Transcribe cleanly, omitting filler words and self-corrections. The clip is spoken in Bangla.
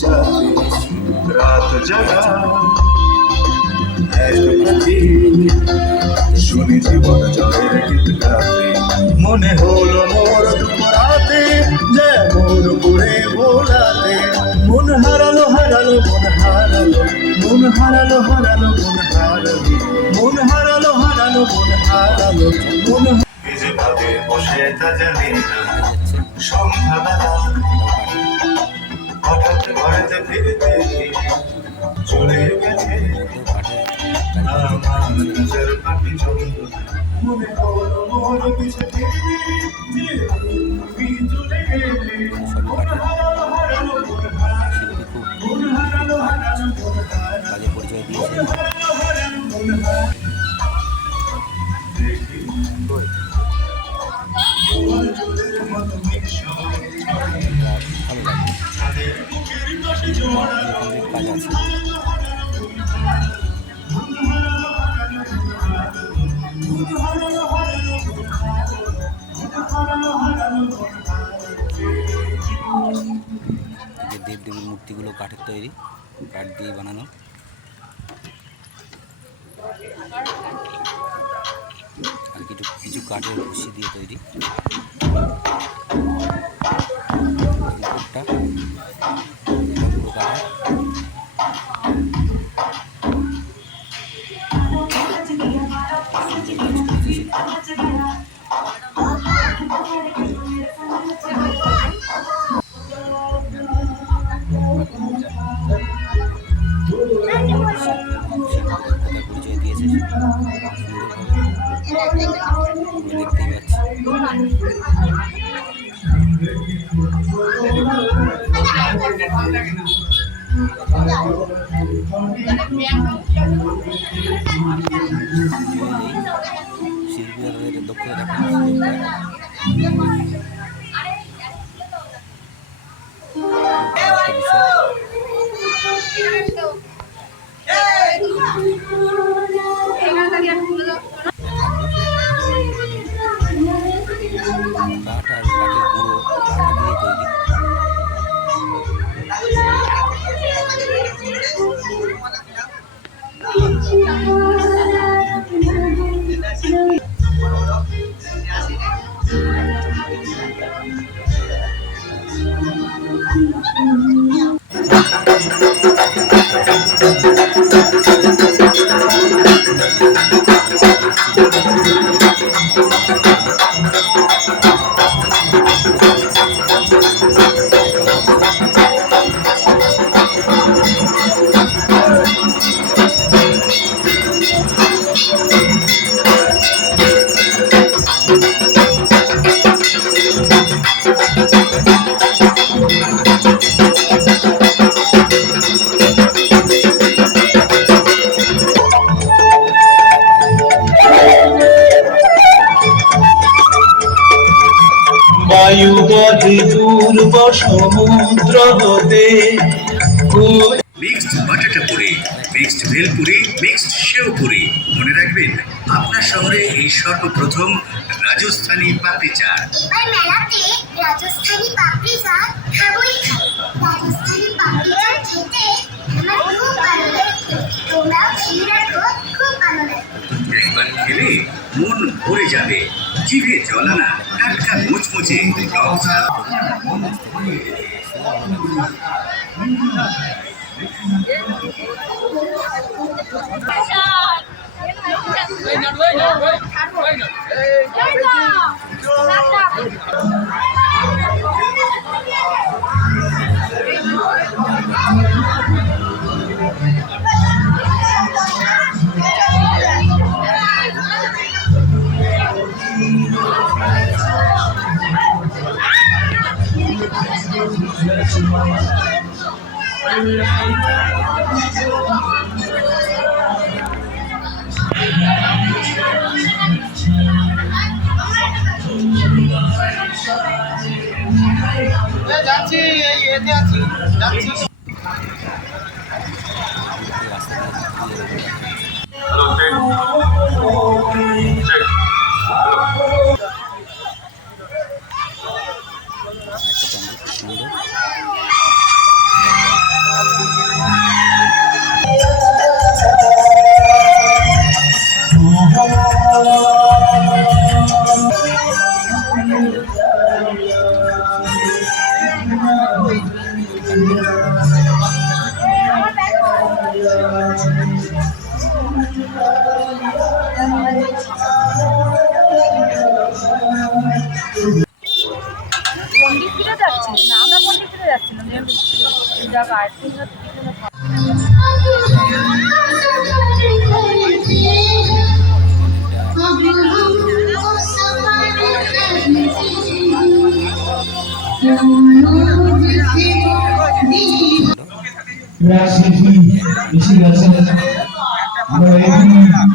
जाते रात जगा শুনি জীবন জয়ের গীত গাতে মনে হলো মোর দুপুরাতে যে মোর পুরে ভোলাতে মন হারালো হারালো মন হারালো মন হারালো হারালো মন হারালো মন হারালো হারালো মন হারালো মন যে ভাবে বসে তা জানি না সন্ধ্যাবেলা হঠাৎ ঘরেতে ফিরতে চলে গেছে আমার নিজের পাখি চন্দ্র মনে হলো মোর পিছে ফিরবি যে তুমি চলে গেলে মন হারালো হারালো মন হারালো মন হারালো হারালো মন হারালো পরিচয় দিয়েছে। মন হারালো দেখি তোমার চোখের মতো মিশন ভালো লাগে তাদের বুকের পাশে জোড়া কাজ আছে। যে দেবদেবীর মূর্তিগুলো কাঠের তৈরি, কাঠ দিয়ে বানানো। আর কিছু কিছু কাঠের ভুসি দিয়ে তৈরি। উপরটা পুরো কাঠের। পরিচয় দিয়েছে দেখতেই পাচ্ছি। শিল্পীরা তাদের দক্ষতা দেখানোর সুযোগ পায়। কাঠ আর কাঠের গুঁড়ো আঠা দিয়ে তৈরি। বায়ু বহে পূর্ব সমুদ্র হতে। মিক্সড বাটাটা পুরি, মিক্সড ভেল পুরি, মিক্সড সেও পুরি। মনে রাখবেন আপনার শহরে এই সর্বপ্রথম রাজস্থানী পাপড়ি চাট। এবার মেলাতে রাজস্থানী পাপড়ি চাট খাবোই খাবো। রাজস্থানী পাপড়ি চাট খেতে আমার খুব ভালো লাগে। তোমরাও খেয়ে রাখো, খুব ভালো লাগে। একবার খেলে মন ভরে যাবে, জিভে জলানা টাটকা মুচমুচে টক ঝাল। যাচ্ছি এই এতে আছি যাচ্ছি। সুন্দর পন্ডিতরা যাচ্ছে না, আমরা পন্ডিতরা যাচ্ছিলাম জায়গা আর্থিক রাশি এসে গেছে আমরা